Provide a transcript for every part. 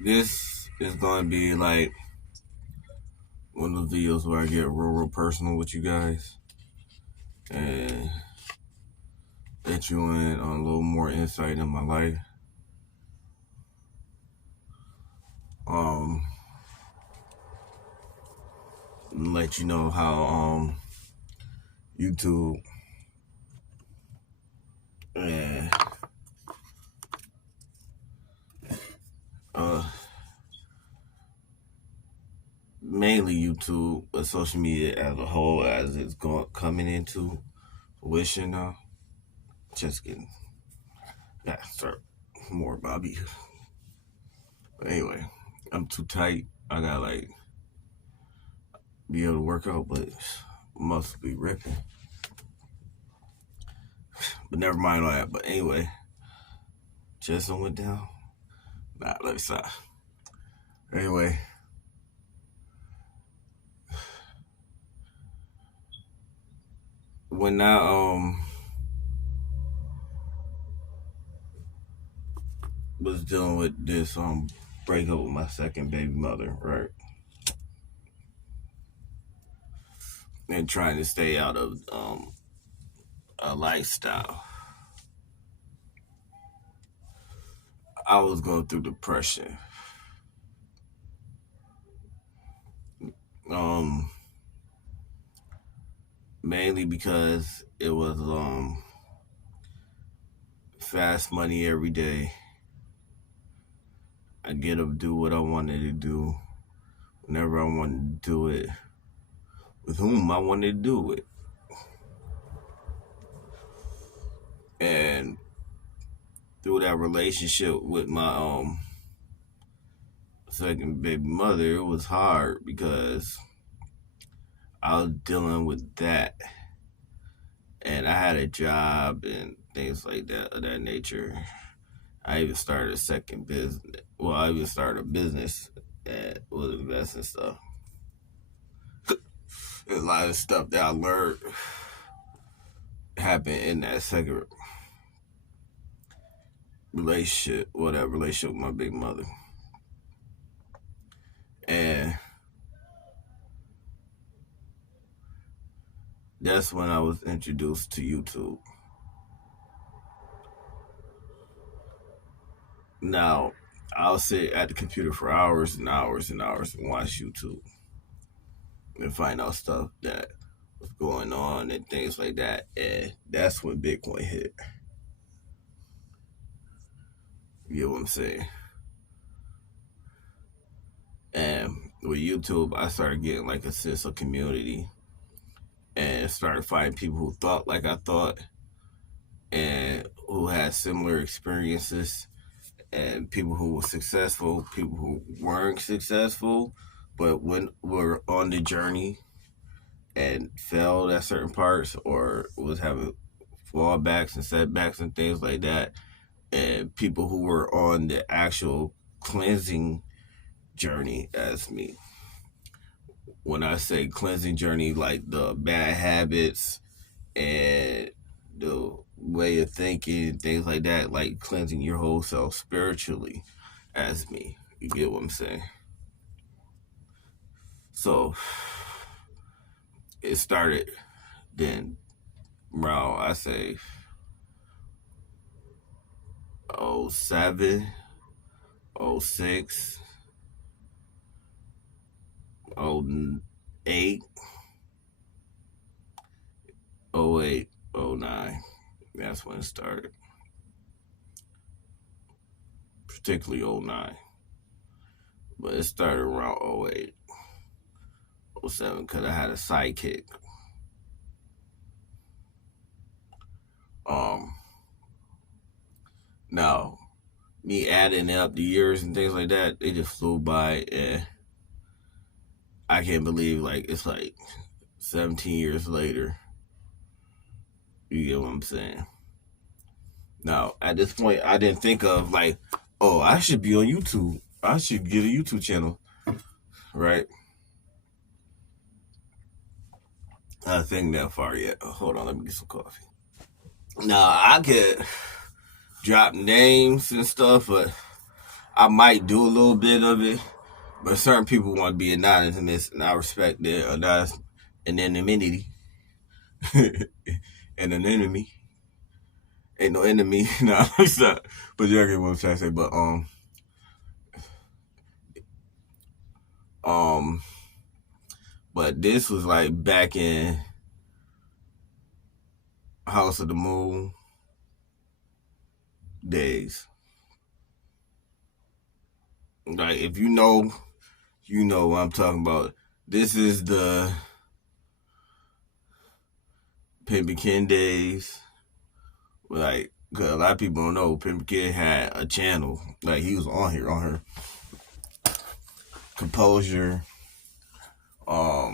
This is going to be like one of the videos where I get real personal with you guys and let you in on a little more insight in my life. Um, Let you know how YouTube and uh mainly YouTube, but social media as a whole, as it's coming into fruition now. Just kidding. Gotta start more about me. But anyway, I'm too tight. I gotta like be able to work out, but muscle be ripping. But never mind all that. But anyway, chest went down. Nah, let me stop. Anyway, when I was dealing with this breakup with my second baby mother, right? And trying to stay out of a lifestyle. I was going through depression. Um Mainly because it was fast money every day. I get up, do what I wanted to do, whenever I wanted to do it, with whom I wanted to do it. And through that relationship with my second baby mother, it was hard because I was dealing with that. And I had a job and things like that of that nature. I even started a second business. Well, I even started a business that was investing stuff. A lot of stuff that I learned happened in that second relationship, relationship with my big mother. And that's when I was introduced to YouTube. Now, I'll sit at the computer for hours and hours and hours and watch YouTube and find out stuff that was going on and things like that. And that's when Bitcoin hit. You get what I'm saying? And with YouTube, I started getting like a sense of community and started finding people who thought like I thought and who had similar experiences, and people who were successful, people who weren't successful, but when were on the journey and failed at certain parts or was having fallbacks and setbacks and things like that, and people who were on the actual cleansing journey as me. When I say cleansing journey, like the bad habits and the way of thinking, things like that, like cleansing your whole self spiritually as me. You get what I'm saying? So it started then around, I say, 07, 06, 08, 08, 09. That's when it started. Particularly 09. But it started around 08, 07 because I had a sidekick. Now, me adding up the years and things like that, they just flew by, and I can't believe like it's like 17 years later. You get what I'm saying? Now, at this point, I didn't think of like, oh, I should be on YouTube. I should get a YouTube channel, right? I don't think that far yet. Hold on, let me get some coffee. Now, I could drop names and stuff, but I might do a little bit of it, but certain people want to be anonymous, and I respect their anonymity. Anonymity ain't no enemy. No, it's not. But you get what I'm trying to say. But um, but this was like back in House of the Moon days. Like if you know what I'm talking about. This is the Pimp Ken days. Like, cause a lot of people don't know Pimp Ken had a channel. Like he was on her Composure, a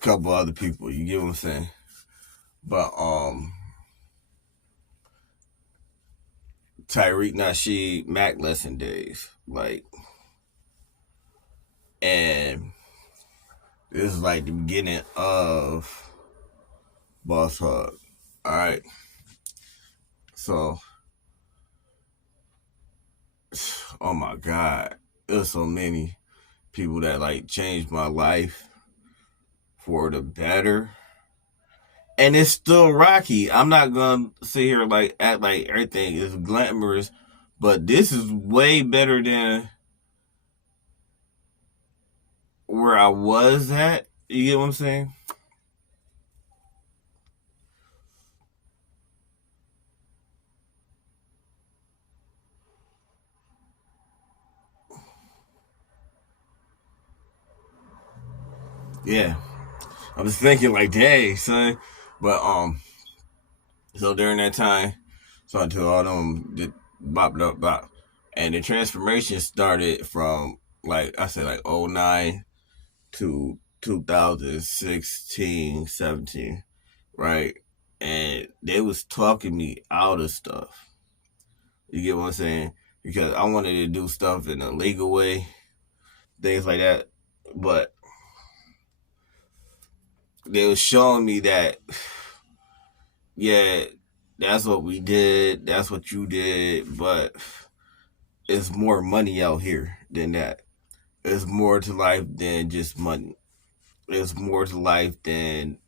couple other people. You get what I'm saying? But Tyreek Nasheed Mac Lesson days, like, and this is like the beginning of Boss Hog. All right, so oh my God, there's so many people that like changed my life for the better. And it's still rocky. I'm not gonna sit here like act like everything is glamorous, but this is way better than where I was at. You get what I'm saying? Yeah. I was thinking like, dang, son. But so during that time, so until all them did bop up bop. And the transformation started from like I said, like '09 to 2016, 17, right? And they was talking me out of stuff. You get what I'm saying? Because I wanted to do stuff in a legal way, things like that. But they was showing me that, yeah, that's what we did, that's what you did, but it's more money out here than that. It's more to life than just money. It's more to life than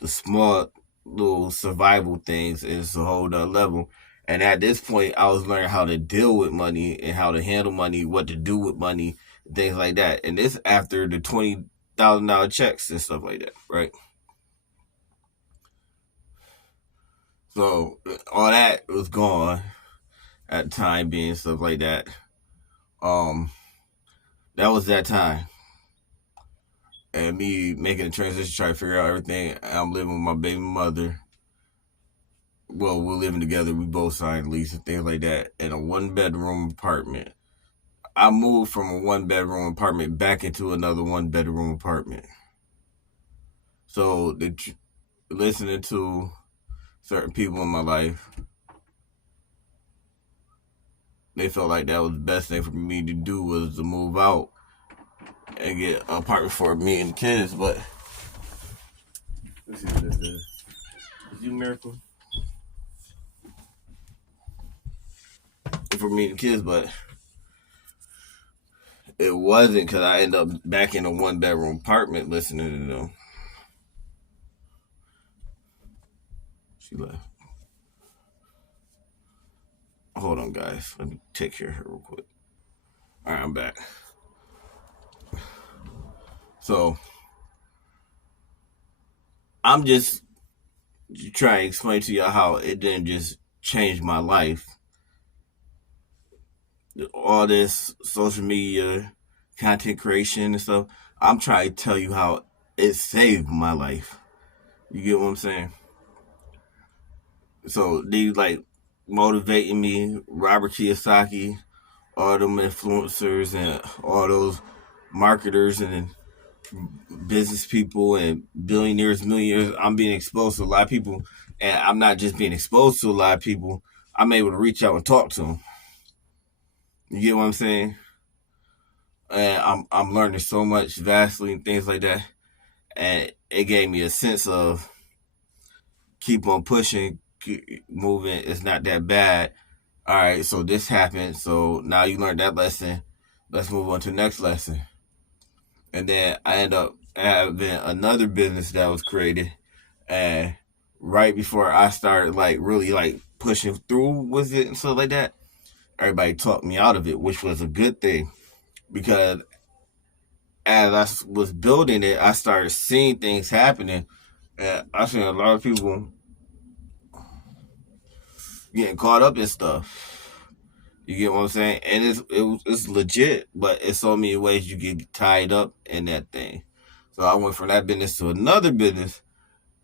the small little survival things. It's a whole nother level. And at this point, I was learning how to deal with money and how to handle money, what to do with money, things like that. And this after the $20,000 checks and stuff like that, right? So all that was gone at the time being, stuff like that. Um, that was that time. And me making a transition, trying to figure out everything. I'm living with my baby mother. Well, we're living together. We both signed lease and things like that in a 1-bedroom apartment. I moved from a 1-bedroom apartment back into another 1-bedroom apartment. So listening to certain people in my life, they felt like that was the best thing for me to do was to move out and get an apartment for me and the kids. But let's see what this is. Is you Miracle? For me and the kids, but it wasn't because I ended up back in a 1-bedroom apartment listening to them. She left. Hold on, guys. Let me take care of her real quick. All right, I'm back. So I'm just trying to explain to y'all how it didn't just change my life. All this social media, content creation and stuff. I'm trying to tell you how it saved my life. You get what I'm saying? So these like motivating me, Robert Kiyosaki, all them influencers and all those marketers and business people and billionaires, millionaires. I'm being exposed to a lot of people, and I'm not just being exposed to a lot of people. I'm able to reach out and talk to them. You get what I'm saying? And I'm learning so much vastly and things like that, and it gave me a sense of keep on pushing, keep moving. It's not that bad. All right, so this happened. So now you learned that lesson. Let's move on to the next lesson. And then I end up having another business that was created. And right before I started like really like pushing through with it and stuff like that, everybody talked me out of it, which was a good thing because as I was building it, I started seeing things happening. And I seen a lot of people getting caught up in stuff. You get what I'm saying? And it's legit, but it's so many ways you get tied up in that thing. So I went from that business to another business,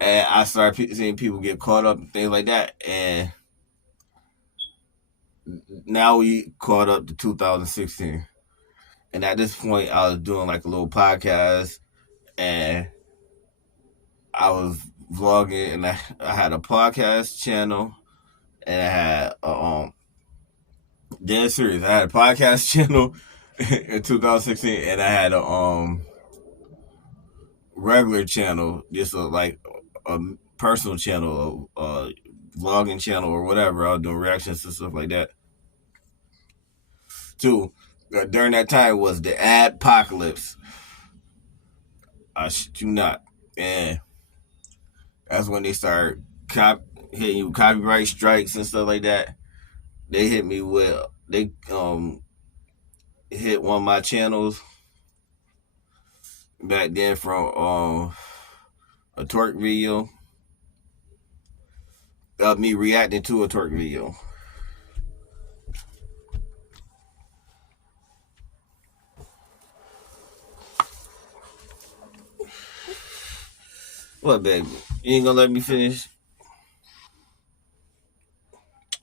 and I started seeing people get caught up in things like that. And now we caught up to 2016. And at this point, I was doing like a little podcast, and I was vlogging, and I had a podcast channel, and I had dead serious. I had a podcast channel in 2016, and I had a regular channel, just a personal channel, a vlogging channel or whatever. I was doing reactions and stuff like that. Too, during that time was the ad apocalypse. I shit you not, and that's when they started hitting you with copyright strikes and stuff like that. They hit me with they hit one of my channels back then from a twerk video of me reacting to a twerk video. What, baby? You ain't gonna let me finish?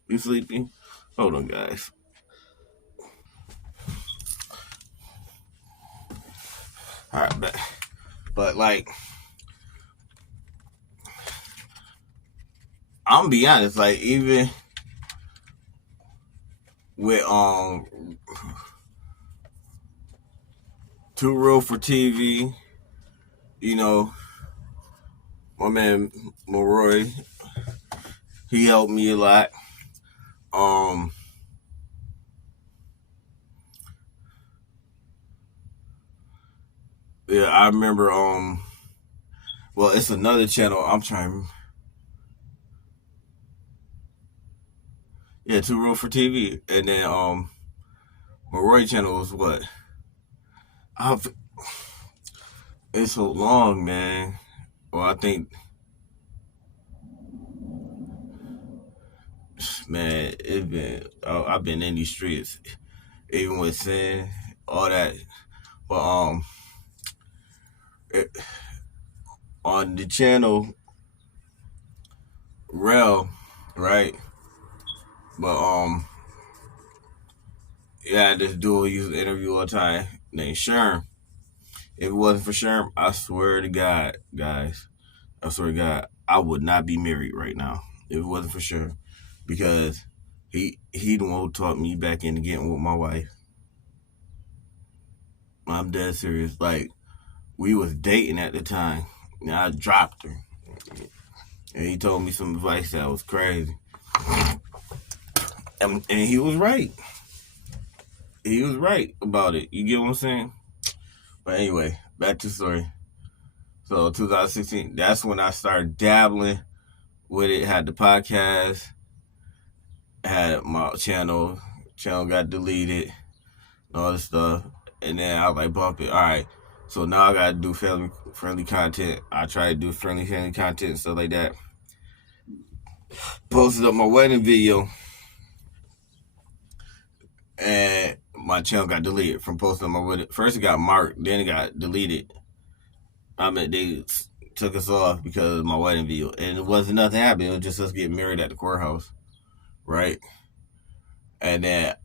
You sleepy? Hold on, guys. All right, but like, I'm gonna be honest. Like, even with Too Real for TV, you know, my man Maroy, he helped me a lot. Yeah, I remember. Well, it's another channel. I'm trying. Yeah, Too Real for TV, and then Maroy channel was what? I've, it's so long, man. Well, I think, man, it's been. I've been in these streets, even with sin, all that. But it, on the channel, Rel, right? But yeah, this dude used to interview all the time named Sherm. If it wasn't for Sherm, I swear to God, guys, I swear to God, I would not be married right now if it wasn't for Sherm, because he the one who taught me back into getting with my wife. I'm dead serious. Like, we was dating at the time. And I dropped her, and he told me some advice that was crazy. And he was right. He was right about it. You get what I'm saying? But anyway, back to the story. So 2016, that's when I started dabbling with it. Had the podcast, had my channel got deleted, and all this stuff. And then I was like, bump it. All right. So now I gotta do family friendly content. I try to do friendly content and stuff like that. Posted up my wedding video, and my channel got deleted from posting up my wedding. First it got marked, then it got deleted. I mean, they took us off because of my wedding video, and it wasn't nothing happening. It was just us getting married at the courthouse, right? And then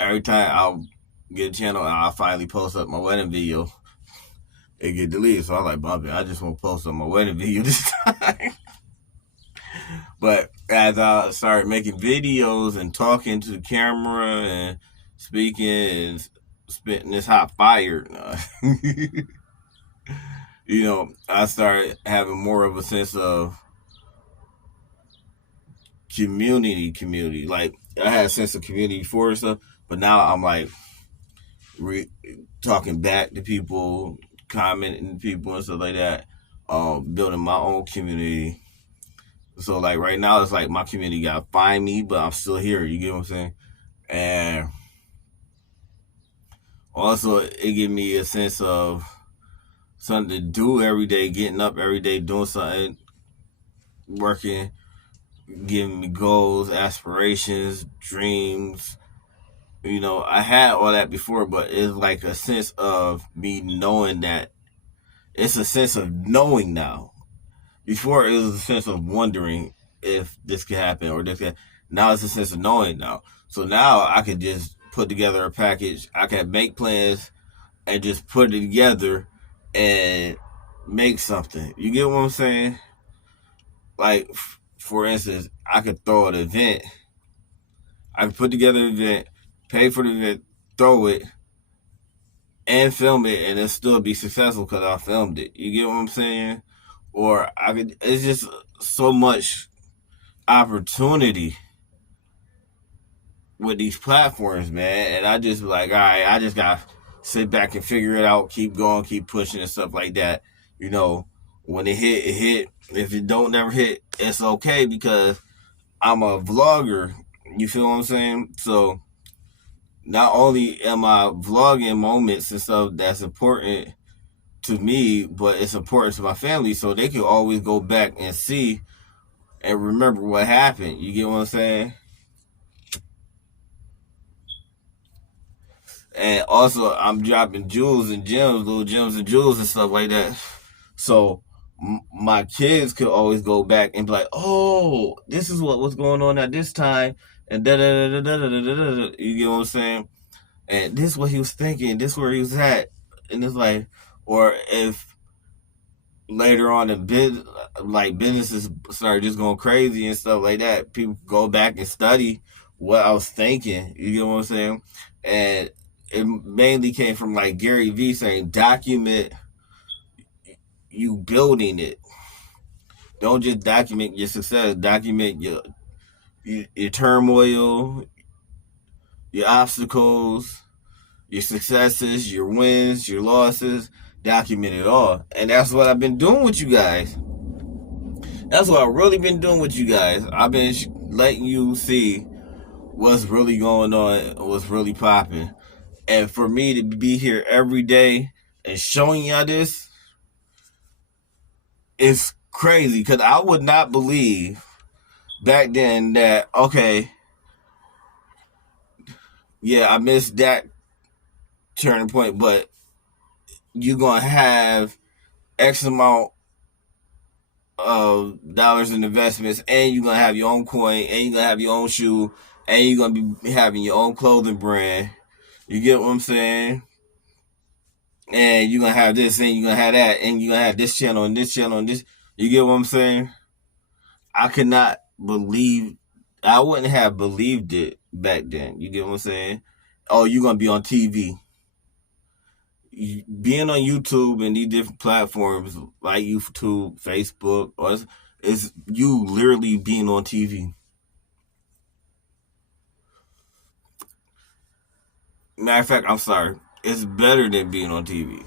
every time I'll get a channel and I'll finally post up my wedding video, it get deleted. So I'm like, Bobby, I just want to post up my wedding video this time. But as I started making videos and talking to the camera and speaking and spitting this hot fire, you know, I started having more of a sense of community. Like, I had a sense of community before and stuff, but now I'm like talking back to people, commenting to people and stuff like that, building my own community. So like right now, it's like my community got to find me, but I'm still here. You get what I'm saying? And also, it gave me a sense of something to do every day, getting up every day, doing something, working, giving me goals, aspirations, dreams. You know, I had all that before, but it's like a sense of me knowing that. It's a sense of knowing now. Before, it was a sense of wondering if this could happen or this could. Now it's a sense of knowing now. So now I can just put together a package. I can make plans and just put it together and make something. You get what I'm saying? Like, for instance, I could throw an event. I could put together an event, pay for the event, throw it, and film it, and it still be successful because I filmed it. You get what I'm saying? Or I could. It's just so much opportunity with these platforms, man. And I just like, all right, I just gotta sit back and figure it out, keep going, keep pushing and stuff like that. You know, when it hit, it hit. If it don't never hit, it's okay because I'm a vlogger. You feel what I'm saying? So not only am I vlogging moments and stuff that's important to me, but it's important to my family so they can always go back and see and remember what happened. You get what I'm saying? And also, I'm dropping jewels and gems, little gems and jewels and stuff like that. So my kids could always go back and be like, "Oh, this is what was going on at this time," and da da da da da da da da. You get what I'm saying? And this is what he was thinking. This is where he was at, and it's like, or if later on in businesses start just going crazy and stuff like that, people go back and study what I was thinking. You get what I'm saying? And it mainly came from like Gary Vee saying, document you building it. Don't just document your success. Document your turmoil, your obstacles, your successes, your wins, your losses. Document it all. And that's what I've been doing with you guys. That's what I've really been doing with you guys. I've been letting you see what's really going on, what's really popping. And for me to be here every day and showing y'all this is crazy because I would not believe back then that, okay, yeah, I missed that turning point, but you're going to have X amount of dollars in investments, and you're going to have your own coin, and you're going to have your own shoe, and you're going to be having your own clothing brand. You get what I'm saying? And you're going to have this, and you're going to have that, and you're going to have this channel, and this channel, and this. You get what I'm saying? I could not believe, I wouldn't have believed it back then. You get what I'm saying? Oh, you're going to be on TV. Being on YouTube and these different platforms like YouTube, Facebook, or it's you literally being on TV. Matter of fact, I'm sorry. It's better than being on TV.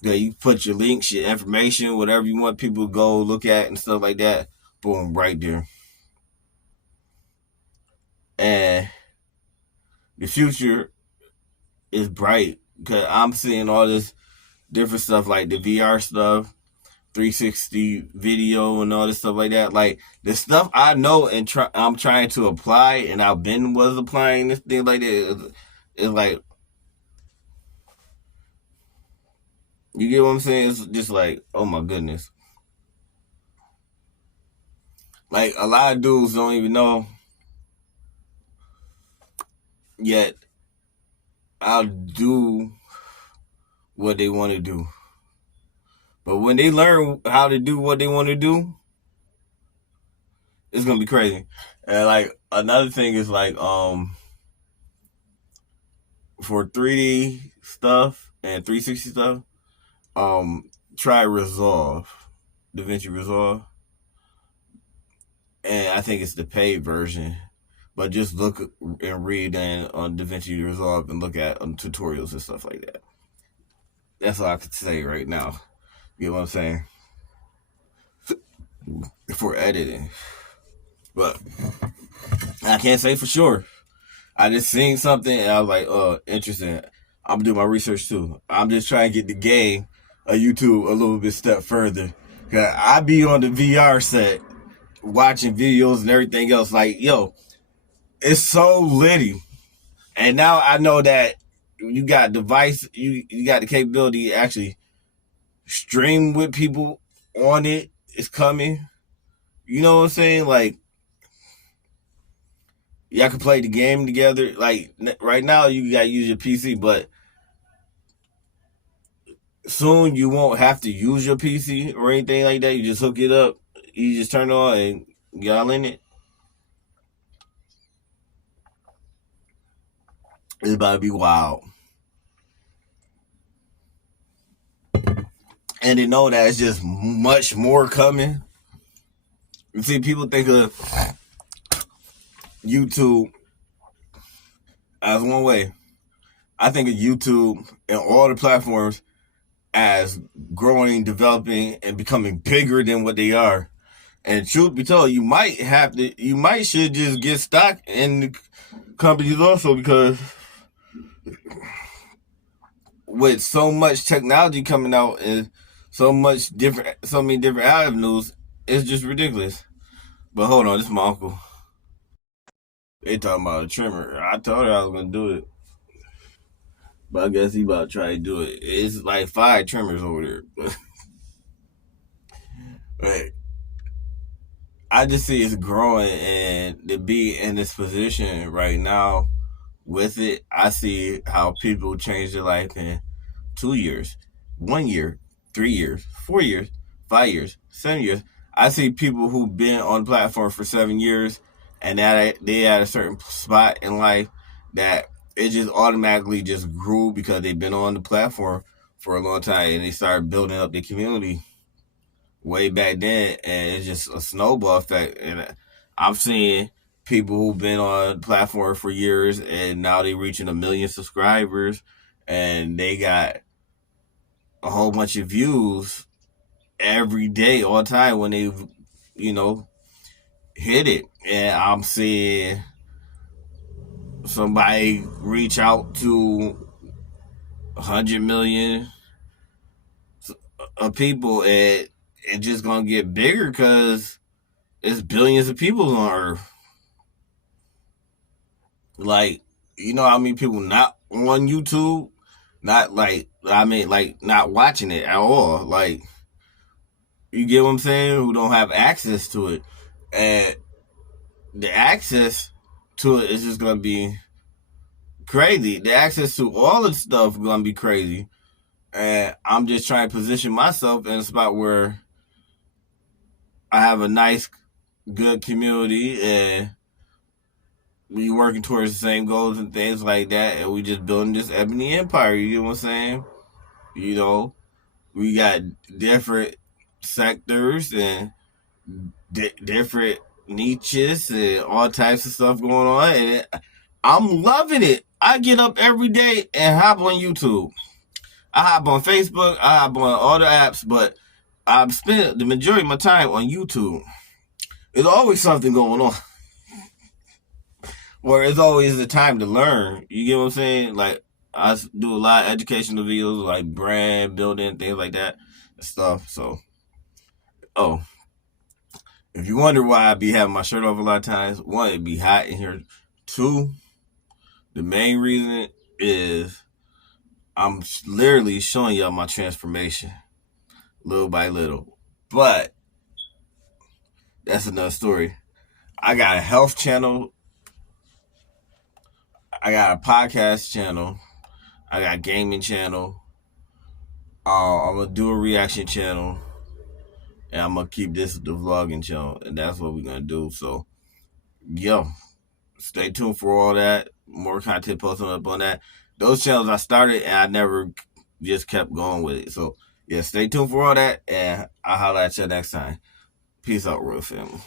Yeah, you put your links, your information, whatever you want people to go look at and stuff like that. Boom, right there. And the future is bright because I'm seeing all this different stuff like the VR stuff, 360 video and all this stuff like that. Like the stuff I know and I'm trying to apply, and I've been was applying this thing like that. It's like, you get what I'm saying? It's just like, oh my goodness. Like a lot of dudes don't even know yet I'll do what they want to do. But when they learn how to do what they want to do, it's gonna be crazy. And like another thing is like for 3D stuff and 360 stuff, try Resolve, DaVinci Resolve. and I think it's the paid version. But just look and read on DaVinci Resolve and look at tutorials and stuff like that. That's all I could say right now. You know what I'm saying? For editing. But I can't say for sure. I just seen something and I was like, oh, interesting. I'm gonna do my research too. I'm just trying to get the game of YouTube a little bit step further. Cause I be on the VR set watching videos and everything else. Like, yo, it's so litty. And now I know that you got device, you got the capability to actually stream with people on it. It's coming. You know what I'm saying? Like, y'all can play the game together. Like, right now, you got to use your PC, but soon you won't have to use your PC or anything like that. You just hook it up. You just turn it on and y'all in it. It's about to be wild. And they know that it's just much more coming. You see, people think of YouTube as one way. I think of YouTube and all the platforms as growing, developing, and becoming bigger than what they are. And truth be told, you might should just get stock in the companies also, because with so much technology coming out and so many different avenues, it's just ridiculous. But hold on, this is my uncle. They talking about a trimmer. I told her I was gonna do it, but I guess he about to try to do it. It's like 5 trimmers over there. Right. I just see it's growing, and to be in this position right now with it, I see how people change their life in 2 years, 1 year, 3 years, 4 years, 5 years, 7 years. I see people who've been on the platform for 7 years, and that they at a certain spot in life that it just automatically just grew because they've been on the platform for a long time, and they started building up their community way back then, and it's just a snowball effect. And I'm seeing people who've been on the platform for years, and now they reaching 1 million subscribers, and they got a whole bunch of views every day, all the time when they, hit it. And I'm seeing somebody reach out to 100 million of people, and it's just gonna get bigger because it's billions of people on Earth. Like, how many people not on YouTube? Not like, like not watching it at all. Like, you get what I'm saying? Who don't have access to it. And the access to it is just going to be crazy. The access to all the stuff is going to be crazy. And I'm just trying to position myself in a spot where I have a nice, good community, and we working towards the same goals and things like that, and we just building this ebony empire. You know what I'm saying? We got different sectors and different niches and all types of stuff going on, and I'm loving it. I get up every day and hop on YouTube. I hop on Facebook. I hop on all the apps, but I've spent the majority of my time on YouTube. There's always something going on. Or it's always the time to learn. You get what I'm saying? Like, I do a lot of educational videos, like brand building, things like that, and stuff. So, if you wonder why I be having my shirt off a lot of times, 1, it'd be hot in here. 2, the main reason is I'm literally showing y'all my transformation, little by little. But that's another story. I got a health channel. I got a podcast channel. I got a gaming channel. I'm going to do a reaction channel. And I'm going to keep this the vlogging channel. And that's what we're going to do. So, stay tuned for all that. More content posting up on that. Those channels I started, and I never just kept going with it. So, stay tuned for all that. And I'll holler at you next time. Peace out, Royal Family.